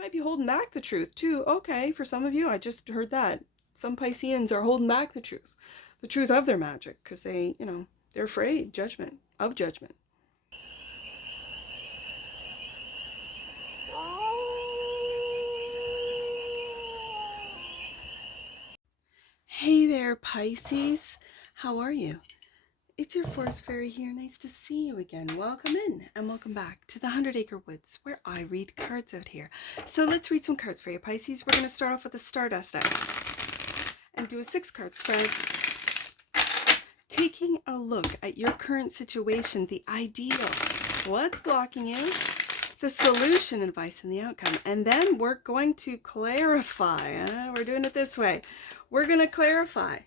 might be holding back the truth too. Okay, for some of you, I just heard that. Some Pisceans are holding back the truth of their magic, because they, they're afraid of judgment. Hey there, Pisces. How are you? It's your forest fairy here. Nice to see you again. Welcome in and welcome back to the 100 Acre Woods, where I read cards out here. So let's read some cards for you, Pisces. We're going to start off with the Stardust deck and do a 6-card spread, taking a look at your current situation, the ideal, what's blocking you, the solution, advice, and the outcome. And then we're going to clarify. We're doing it this way. We're going to clarify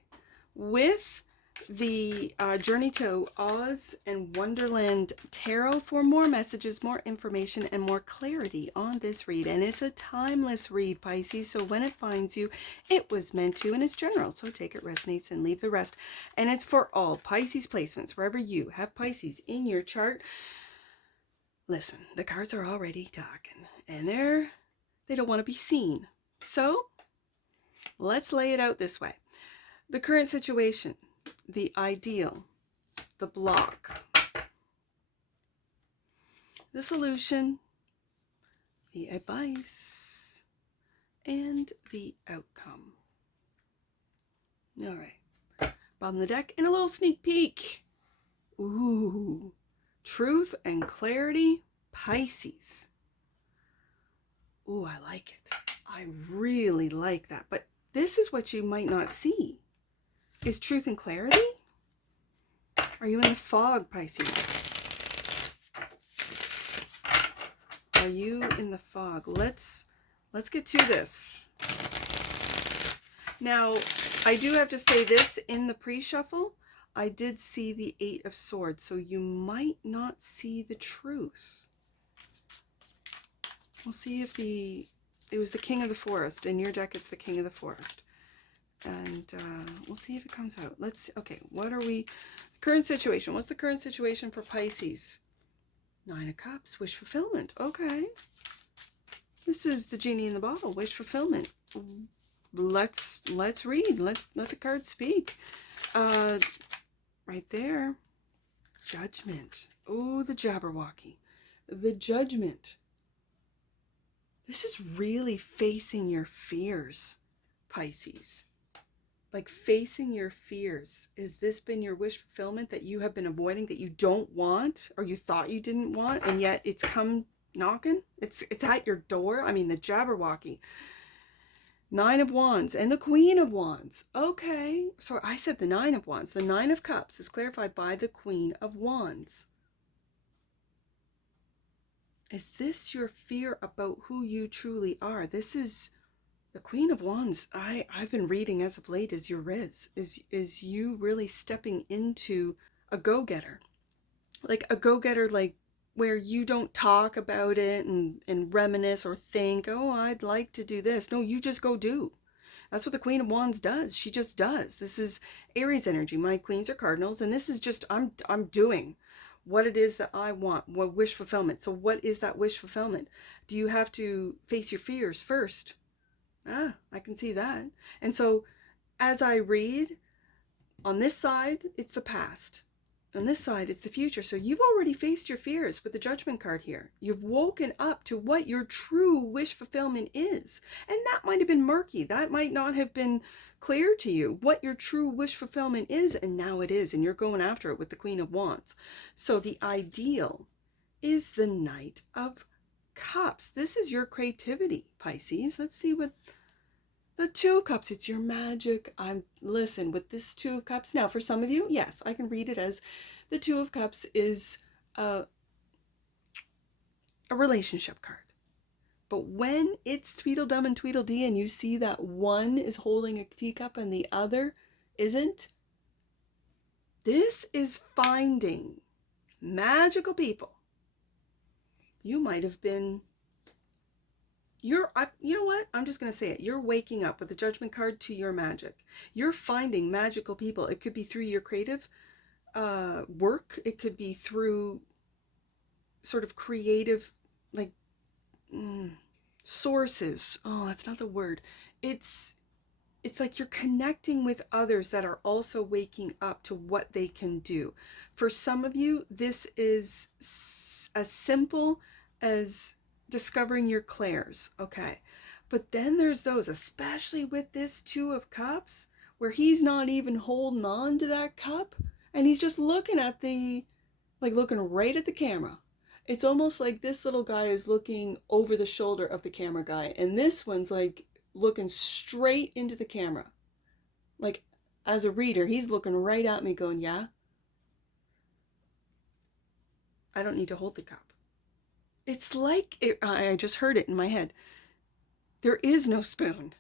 with the Journey to Oz and Wonderland Tarot for more messages, more information, and more clarity on this read. And it's a timeless read, Pisces, so when it finds you, it was meant to, and it's general, so take it, resonates, and leave the rest. And it's for all Pisces placements, wherever you have Pisces in your chart. Listen, the cards are already talking, and they don't want to be seen. So let's lay it out this way. The current situation, the ideal, the block, the solution, the advice, and the outcome. All right. Bottom of the deck and a little sneak peek. Ooh. Truth and clarity, Pisces. Ooh, I like it. I really like that. But this is what you might not see. Is truth and clarity? Are you in the fog, Pisces? Are you in the fog? Let's get to this. Now, I do have to say this, in the pre-shuffle, I did see the 8 of Swords, so you might not see the truth. We'll see if it was the King of the Forest. In your deck, it's the King of the Forest. And we'll see if it comes out. Okay, what are we, current situation. What's the current situation for Pisces? 9 of Cups, wish fulfillment. Okay. This is the genie in the bottle, wish fulfillment. Let's read. Let the cards speak. Right there. Judgment. Oh, the Jabberwocky. The Judgment. This is really facing your fears, Pisces. Like facing your fears. Has this been your wish fulfillment that you have been avoiding, that you don't want, or you thought you didn't want, and yet it's come knocking? It's at your door. I mean, the Jabberwocky. 9 of Wands and the Queen of Wands. Okay, so I said the 9 of Wands. The 9 of Cups is clarified by the Queen of Wands. Is this your fear about who you truly are? This is the Queen of Wands. I've been reading as of late is your Riz. Is you really stepping into a go-getter. Like a go-getter, like where you don't talk about it and reminisce or think, oh, I'd like to do this. No, you just go do. That's what the Queen of Wands does. She just does. This is Aries energy. My queens are cardinals, and this is just, I'm doing what it is that I want, what wish fulfillment. So what is that wish fulfillment? Do you have to face your fears first? I can see that. And so as I read, on this side, it's the past. On this side, it's the future. So you've already faced your fears with the Judgment card here. You've woken up to what your true wish fulfillment is. And that might have been murky. That might not have been clear to you what your true wish fulfillment is. And now it is. And you're going after it with the Queen of Wands. So the ideal is the Knight of Cups. This is your creativity, Pisces. Let's see what the 2 of Cups, it's your magic. Listen, with this 2 of Cups, now for some of you, yes, I can read it as the 2 of Cups is a relationship card. But when it's Tweedledum and Tweedledee and you see that one is holding a teacup and the other isn't, this is finding magical people. You might have been, you know what? I'm just going to say it. You're waking up with the Judgment card to your magic. You're finding magical people. It could be through your creative work. It could be through sort of creative, like, sources. Oh, that's not the word. It's it's like you're connecting with others that are also waking up to what they can do. For some of you, this is as simple as discovering your clairs, okay? But then there's those, especially with this Two of Cups, where he's not even holding on to that cup and he's just looking at looking right at the camera. It's almost like this little guy is looking over the shoulder of the camera guy, and this one's like looking straight into the camera. Like, as a reader, he's looking right at me going, yeah, I don't need to hold the cup. It's like, I just heard it in my head. There is no spoon.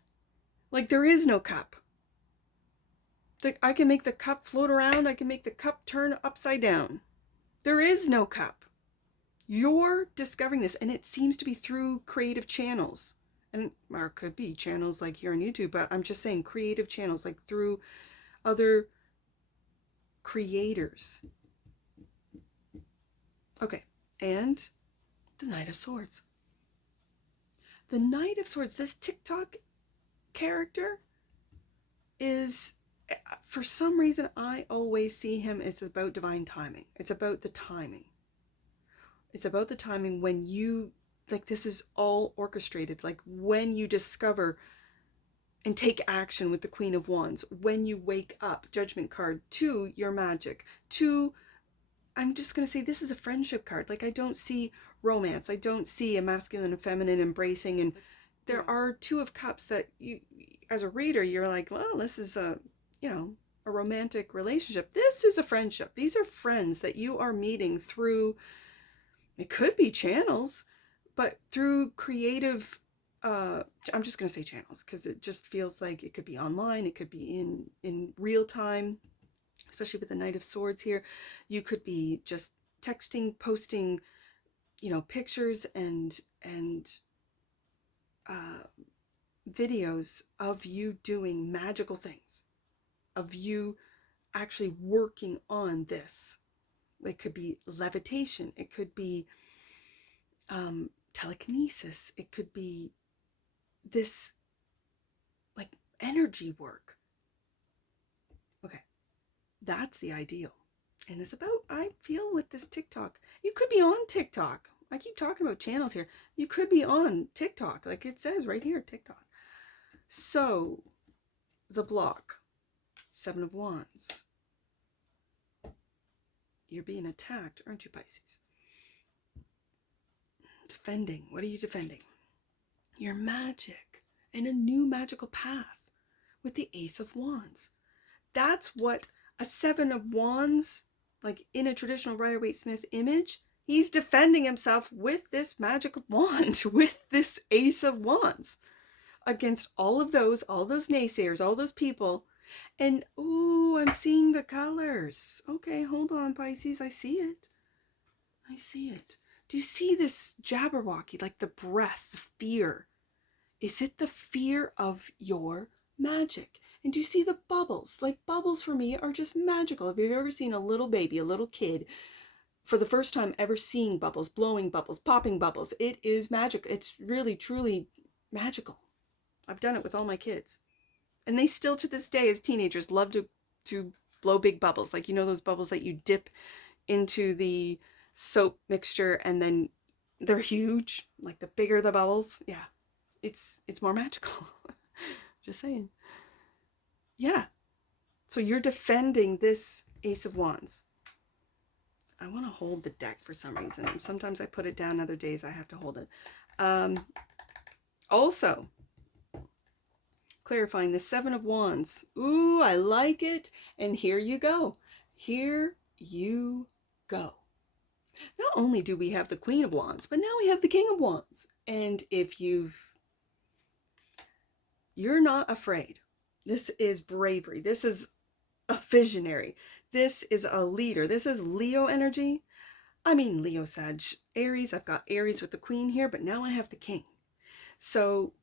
Like, there is no cup. I can make the cup float around. I can make the cup turn upside down. There is no cup. You're discovering this, and it seems to be through creative channels. And or it could be channels like here on YouTube, but I'm just saying creative channels, like through other creators. Okay, and the Knight of Swords. The Knight of Swords, this TikTok character is, for some reason, I always see him as about divine timing. It's about the timing. It's about the timing when you, like, this is all orchestrated. Like, when you discover and take action with the Queen of Wands, when you wake up, Judgment card, to your magic, to, I'm just going to say this is a friendship card. Like, I don't see romance. I don't see a masculine and feminine embracing. And there are Two of Cups that you, as a reader, you're like, well, this is a, a romantic relationship. This is a friendship. These are friends that you are meeting through, it could be channels, but through creative, I'm just going to say channels because it just feels like it could be online. It could be in real time, especially with the Knight of Swords here. You could be just texting, posting, pictures and videos of you doing magical things, of you actually working on this. It could be levitation. It could be telekinesis. It could be this like energy work. Okay, that's the ideal. And it's about, I feel, with this TikTok. You could be on TikTok. I keep talking about channels here. You could be on TikTok, like it says right here, TikTok. So, the block, Seven of Wands. You're being attacked, aren't you, Pisces? Defending. What are you defending? Your magic and a new magical path with the Ace of Wands. That's what a Seven of Wands, like in a traditional Rider-Waite-Smith image, he's defending himself with this magic wand, with this Ace of Wands, against all those naysayers, all those people. And, ooh, I'm seeing the colors. Okay, hold on, Pisces. I see it. I see it. Do you see this Jabberwocky, like the breath, the fear? Is it the fear of your magic? And do you see the bubbles? Like, bubbles for me are just magical. Have you ever seen a little baby, a little kid, for the first time ever seeing bubbles, blowing bubbles, popping bubbles? It is magic. It's really, truly magical. I've done it with all my kids. And they still, to this day, as teenagers, love to blow big bubbles. Like, those bubbles that you dip into the soap mixture and then they're huge. Like, the bigger the bubbles. Yeah, it's more magical. Just saying. Yeah. So you're defending this Ace of Wands. I want to hold the deck for some reason. Sometimes I put it down, other days I have to hold it. Also, clarifying the Seven of Wands. Ooh, I like it. And here you go. Here you go. Not only do we have the Queen of Wands, but now we have the King of Wands. And if you're not afraid. This is bravery. This is a visionary. This is a leader. This is Leo energy. I mean, Leo, Sag, Aries. I've got Aries with the Queen here, but now I have the King. So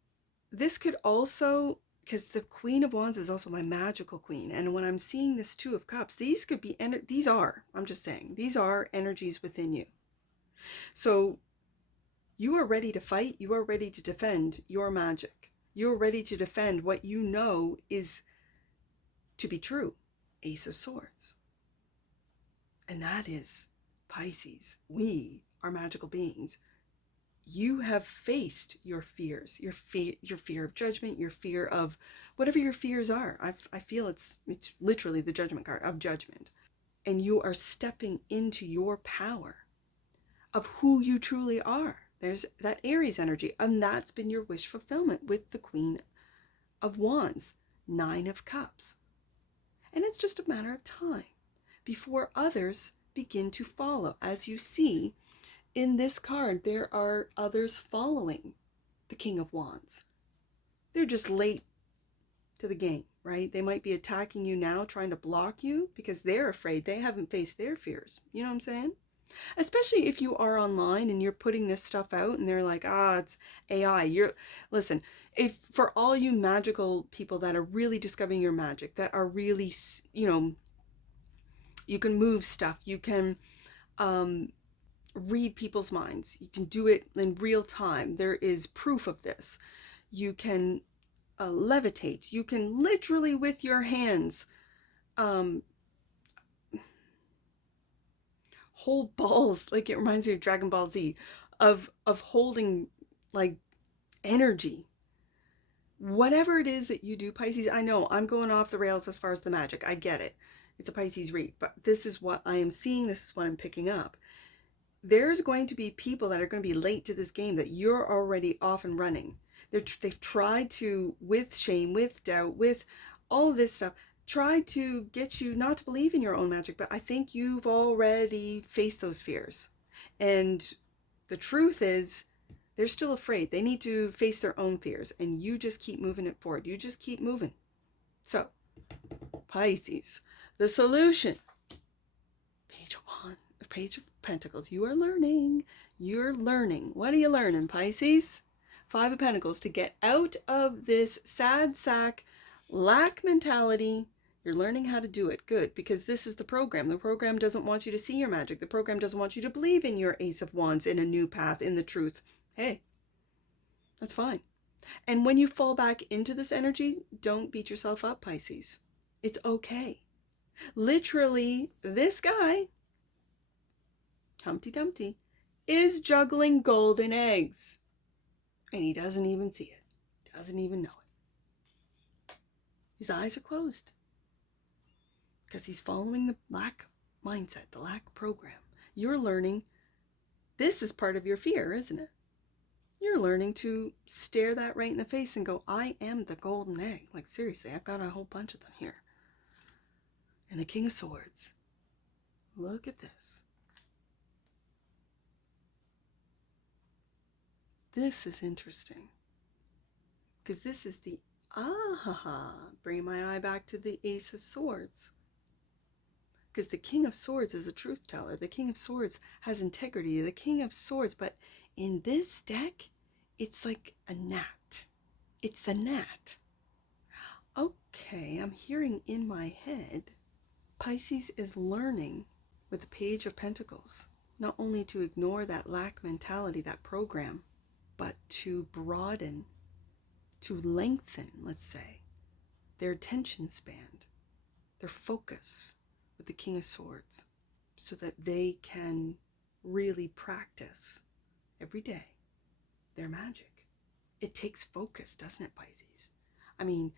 this could also, because the Queen of Wands is also my magical queen. And when I'm seeing this Two of Cups, these could be, I'm just saying, these are energies within you. So You are ready to fight. You are ready to defend your magic. You're ready to defend what you know is to be true. Ace of Swords. And that is Pisces. We are magical beings. You have faced your fears, your fear of judgment, your fear of whatever your fears are. I feel it's literally the Judgment card of judgment. And you are stepping into your power of who you truly are. There's that Aries energy, and that's been your wish fulfillment with the Queen of Wands, 9 of Cups. And it's just a matter of time before others begin to follow. As you see in this card, there are others following the King of Wands. They're just late to the game, right? They might be attacking you now, trying to block you because they're afraid. They haven't faced their fears. You know what I'm saying? Especially if you are online and you're putting this stuff out and they're like, it's AI. Listen, if for all you magical people that are really discovering your magic, that are really, you can move stuff, you can read people's minds, you can do it in real time. There is proof of this. You can levitate. You can literally with your hands hold balls, like it reminds me of Dragon Ball Z, of holding like energy. Whatever it is that you do, Pisces, I know I'm going off the rails as far as the magic. I get it. It's a Pisces read, but this is what I am seeing. This is what I'm picking up. There's going to be people that are going to be late to this game that you're already off and running. They've tried to, with shame, with doubt, with all of this stuff, tried to get you not to believe in your own magic, but I think you've already faced those fears. And the truth is, they're still afraid. They need to face their own fears, and you just keep moving it forward. You just keep moving. So, Pisces, the solution. Page of Pentacles. You are learning. You're learning. What are you learning, Pisces? 5 of Pentacles. To get out of this sad sack, lack mentality. You're learning how to do it. Good, because this is the program. The program doesn't want you to see your magic. The program doesn't want you to believe in your Ace of Wands, in a new path, in the truth. Hey, that's fine. And when you fall back into this energy, don't beat yourself up, Pisces. It's okay. Literally, this guy, Humpty Dumpty, is juggling golden eggs. And he doesn't even see it. Doesn't even know it. His eyes are closed. Because he's following the lack mindset, the lack program. You're learning. This is part of your fear, isn't it? You're learning to stare that right in the face and go, I am the golden egg. Like, seriously, I've got a whole bunch of them here. And the King of Swords. Look at this. This is interesting. Because this is the, bring my eye back to the Ace of Swords. Because the King of Swords is a truth teller. The King of Swords has integrity. The King of Swords, but in this deck, it's like a gnat. It's a gnat. Okay, I'm hearing in my head, Pisces is learning with the Page of Pentacles, not only to ignore that lack mentality, that program, but to broaden, to lengthen, let's say, their attention span, their focus with the King of Swords, so that they can really practice every day their magic. It takes focus, doesn't it, Pisces? I mean,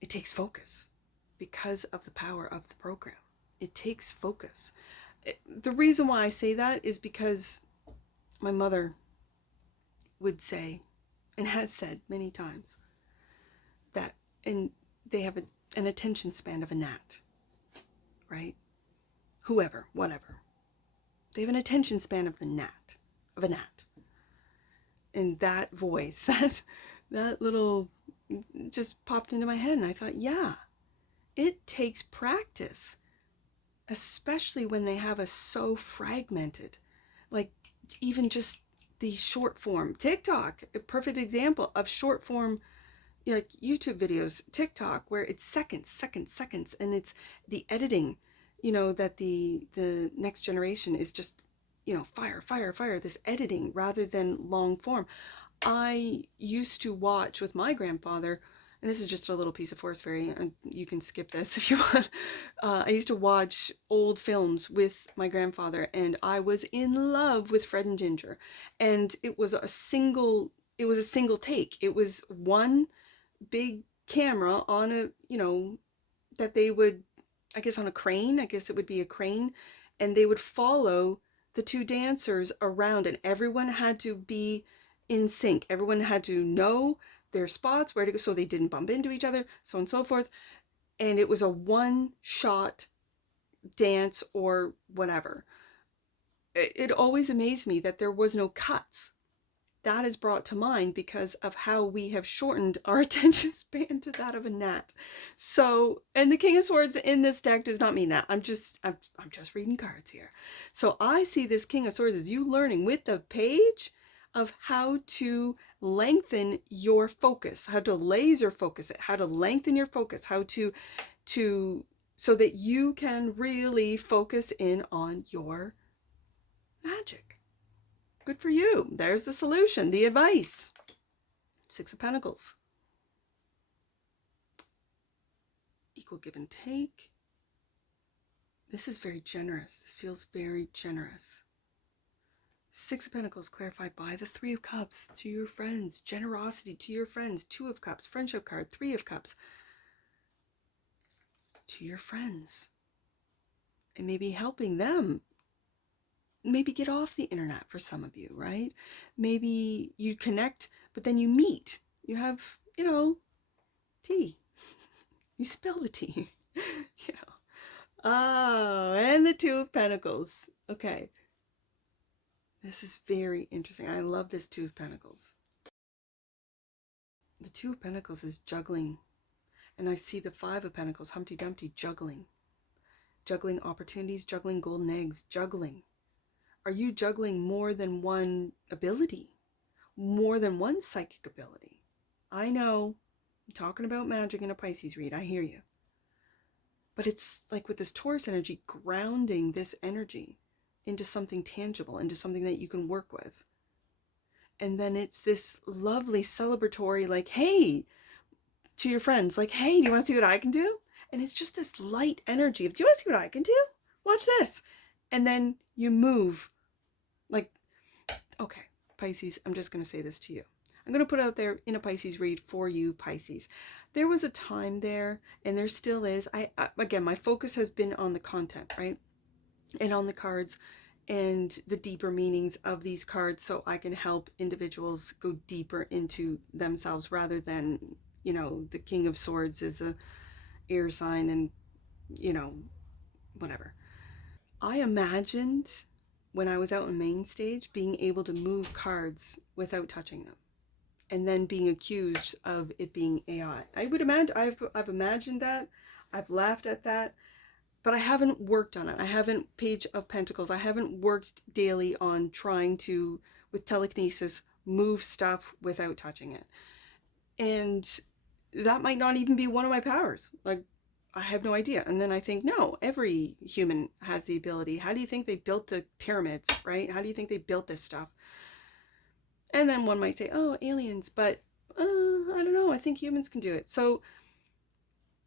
it takes focus because of the power of the program. It takes focus. The reason why I say that is because my mother would say, and has said many times, that, and they have an attention span of a gnat, right? Whoever, whatever. They have an attention span of a gnat. And that voice, that little, just popped into my head, and I thought, yeah, it takes practice, especially when they have us so fragmented. Like, even just the short form. TikTok, a perfect example of short form, like YouTube videos, TikTok, where it's seconds, and it's the editing, that the next generation is just, fire, fire, fire, this editing rather than long form. I used to watch with my grandfather, and this is just a little piece of Forest Fairy, and you can skip this if you want. I used to watch old films with my grandfather, and I was in love with Fred and Ginger. And it was a single take. It was one big camera on a, that they would, I guess on a crane, I guess it would be a crane, and they would follow the two dancers around, and everyone had to be in sync. Everyone had to know their spots, where to go, so they didn't bump into each other, so on and so forth. And it was a one-shot dance or whatever. It always amazed me that there was no cuts. That is brought to mind because of how we have shortened our attention span to that of a gnat. So, and the King of Swords in this deck does not mean that. I'm just reading cards here. So I see this King of Swords as you learning with the page of how to lengthen your focus, how to laser focus it, how to lengthen your focus, how to so that you can really focus in on your magic. Good for you. There's the solution, the advice. Six of Pentacles. Equal give and take. This is very generous. This feels very generous. Six of Pentacles clarified by the Three of Cups to your friends. Generosity to your friends. Two of Cups. Friendship card. Three of Cups. To your friends. And maybe helping them. Maybe get off the internet for some of you, right? Maybe you connect, but then you meet. You have, tea. You spill the tea. Oh, and the Two of Pentacles. Okay. This is very interesting. I love this Two of Pentacles. The Two of Pentacles is juggling. And I see the Five of Pentacles, Humpty Dumpty, juggling. Juggling opportunities, juggling golden eggs, juggling. Are you juggling more than one ability? More than one psychic ability? I know, I'm talking about magic in a Pisces read. I hear you. But it's like with this Taurus energy, grounding this energy into something tangible, into something that you can work with. And then it's this lovely celebratory, like, hey, to your friends, like, hey, do you want to see what I can do? And it's just this light energy of, do you want to see what I can do? Watch this. And then you move. Like, okay, Pisces, I'm just going to say this to you. I'm going to put out there in a Pisces read for you, Pisces. There was a time there, and there still is. Again, my focus has been on the content, right? And on the cards and the deeper meanings of these cards, so I can help individuals go deeper into themselves rather than, the King of Swords is a air sign and, whatever. I imagined when I was out on main stage being able to move cards without touching them, and then being accused of it being AI. I would imagine, I've imagined that, I've laughed at that, but I haven't worked on it. I haven't, Page of Pentacles, I haven't worked daily on trying to, with telekinesis, move stuff without touching it. And that might not even be one of my powers. Like, I have no idea. And then I think, no, every human has the ability. How do you think they built the pyramids, right? How do you think they built this stuff? And then one might say, oh, aliens, but I don't know. I think humans can do it. So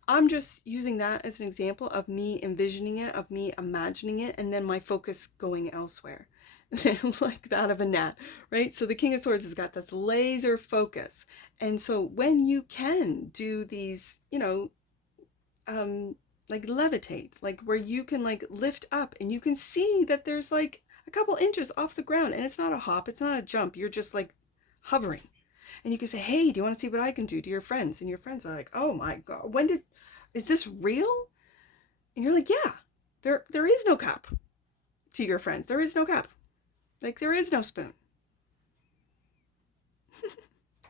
I'm just using that as an example of me envisioning it, of me imagining it, and then my focus going elsewhere. Like that of a gnat, right? So the King of Swords has got this laser focus. And so when you can do these, like levitate, like where you can like lift up and you can see that there's like a couple inches off the ground, and it's not a hop, it's not a jump, you're just like hovering. And you can say, hey, do you want to see what I can do, to your friends? And your friends are like, oh my God, is this real? And you're like, yeah, there is no cup. To your friends, there is no cup. Like, there is no spoon.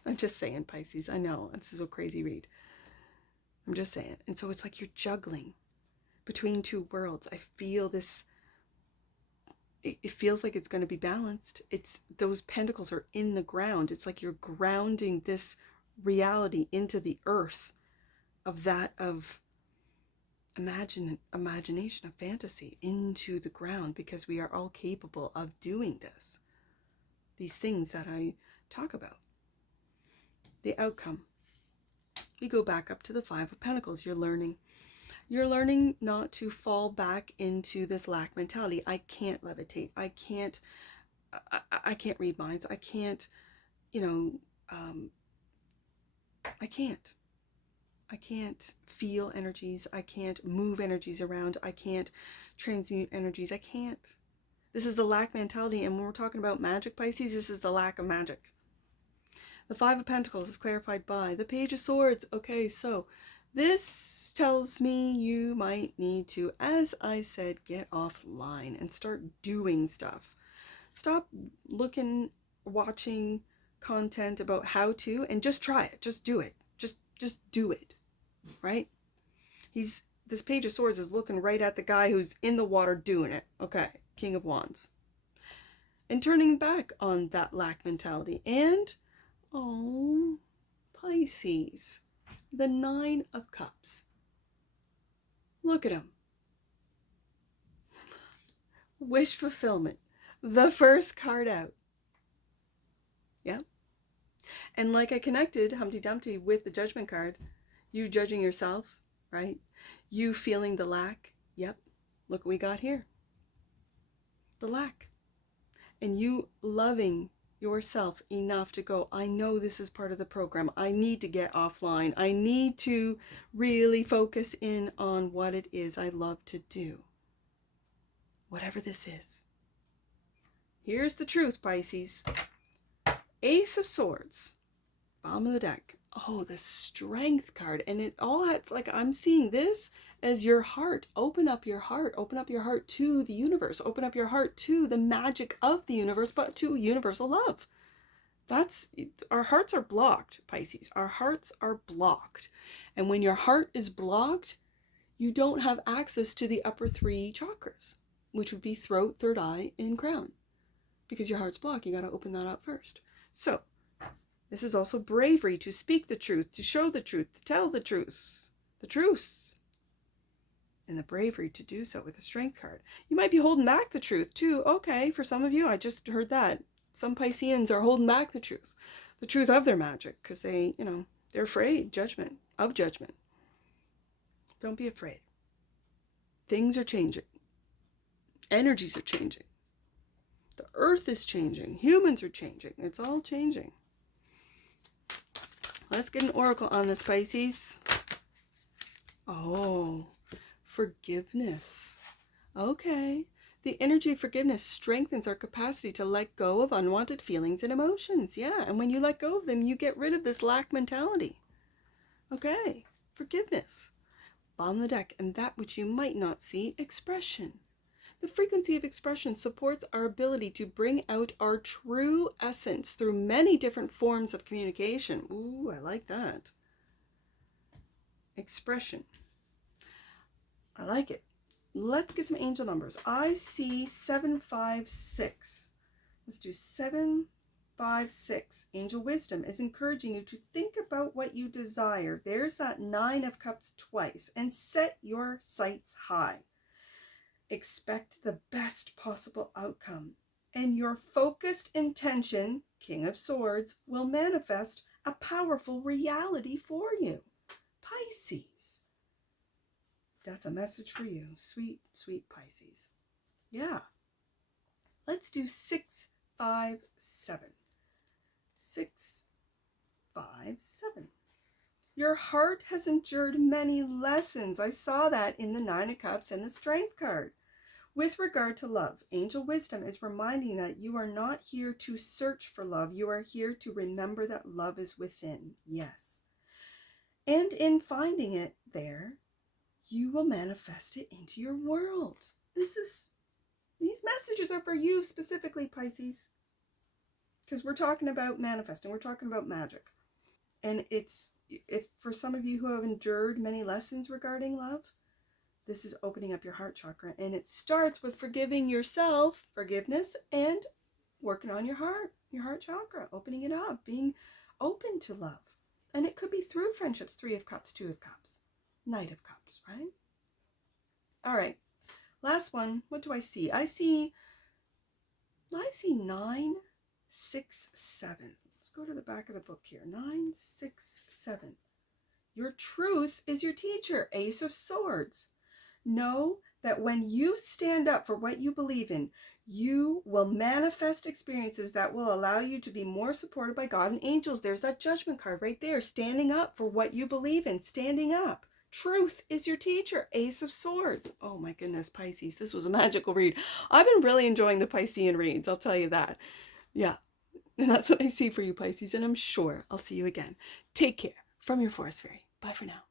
I'm just saying, Pisces. I know, this is a crazy read. I'm just saying. And so it's like you're juggling between two worlds. I feel this, it feels like it's going to be balanced. It's, those pentacles are in the ground. It's like you're grounding this reality into the earth of that of imagination, of fantasy into the ground, because we are all capable of doing this. These things that I talk about. The outcome. We go back up to the Five of Pentacles. You're learning not to fall back into this lack mentality. I can't levitate. I can't read minds. I can't, I can't feel energies. I can't move energies around. I can't transmute energies. I can't. This is the lack mentality. And when we're talking about magic, Pisces, this is the lack of magic. The Five of Pentacles is clarified by the Page of Swords. Okay, so this tells me you might need to, as I said, get offline and start doing stuff. Stop watching content about how to, and just try it. Just do it. Just do it. Right? This Page of Swords is looking right at the guy who's in the water doing it. Okay, King of Wands. And turning back on that lack mentality. And, oh, Pisces, the Nine of Cups. Look at him. Wish fulfillment. The first card out. Yeah. And like I connected Humpty Dumpty with the Judgment card, you judging yourself, right? You feeling the lack. Yep. Look what we got here. The lack. And you loving yourself enough to go, I know this is part of the program. I need to get offline. I need to really focus in on what it is I love to do. Whatever this is. Here's the truth, Pisces. Ace of Swords. Bottom of the deck. Oh, the Strength card. And it all had, like, I'm seeing this as your heart. Open up your heart. Open up your heart to the universe. Open up your heart to the magic of the universe, but to universal love. Our hearts are blocked, Pisces. Our hearts are blocked. And when your heart is blocked, you don't have access to the upper three chakras, which would be throat, third eye, and crown. Because your heart's blocked, you got to open that up first. So, this is also bravery, to speak the truth, to show the truth, to tell the truth. The truth. And the bravery to do so with the Strength card. You might be holding back the truth too. Okay, for some of you, I just heard that. Some Pisceans are holding back the truth of their magic, because they, they're afraid of judgment. Don't be afraid. Things are changing. Energies are changing. The earth is changing. Humans are changing. It's all changing. Let's get an oracle on this, Pisces. Oh, forgiveness. Okay. The energy of forgiveness strengthens our capacity to let go of unwanted feelings and emotions. Yeah, and when you let go of them, you get rid of this lack mentality. Okay, forgiveness. Bottom of the deck, and that which you might not see, expression. The frequency of expression supports our ability to bring out our true essence through many different forms of communication. Ooh, I like that. Expression. I like it. Let's get some angel numbers. I see 756. Let's do 756. Angel wisdom is encouraging you to think about what you desire. There's that 9 of Cups twice. And set your sights high. Expect the best possible outcome. And your focused intention, King of Swords, will manifest a powerful reality for you. Pisces. That's a message for you. Sweet, sweet Pisces. Yeah. Let's do 657. 657. Your heart has endured many lessons. I saw that in the 9 of Cups and the Strength card. With regard to love, angel wisdom is reminding that you are not here to search for love. You are here to remember that love is within. Yes. And in finding it there, you will manifest it into your world. These messages are for you specifically, Pisces. Because we're talking about manifesting. We're talking about magic. And if for some of you who have endured many lessons regarding love, this is opening up your heart chakra. And it starts with forgiving yourself, forgiveness, and working on your heart chakra, opening it up, being open to love. And it could be through friendships, 3 of Cups, 2 of Cups, Knight of Cups, right? All right. Last one. What do I see? I see 9, 6, 7. Let's go to the back of the book here. 9, 6, 7. Your truth is your teacher. Ace of Swords. Know that when you stand up for what you believe in, you will manifest experiences that will allow you to be more supported by God and angels. There's that Judgment card right there. Standing up for what you believe in. Standing up. Truth is your teacher. Ace of Swords. Oh my goodness, Pisces. This was a magical read. I've been really enjoying the Piscean reads. I'll tell you that. Yeah. And that's what I see for you, Pisces. And I'm sure I'll see you again. Take care. From your Forest Fairy. Bye for now.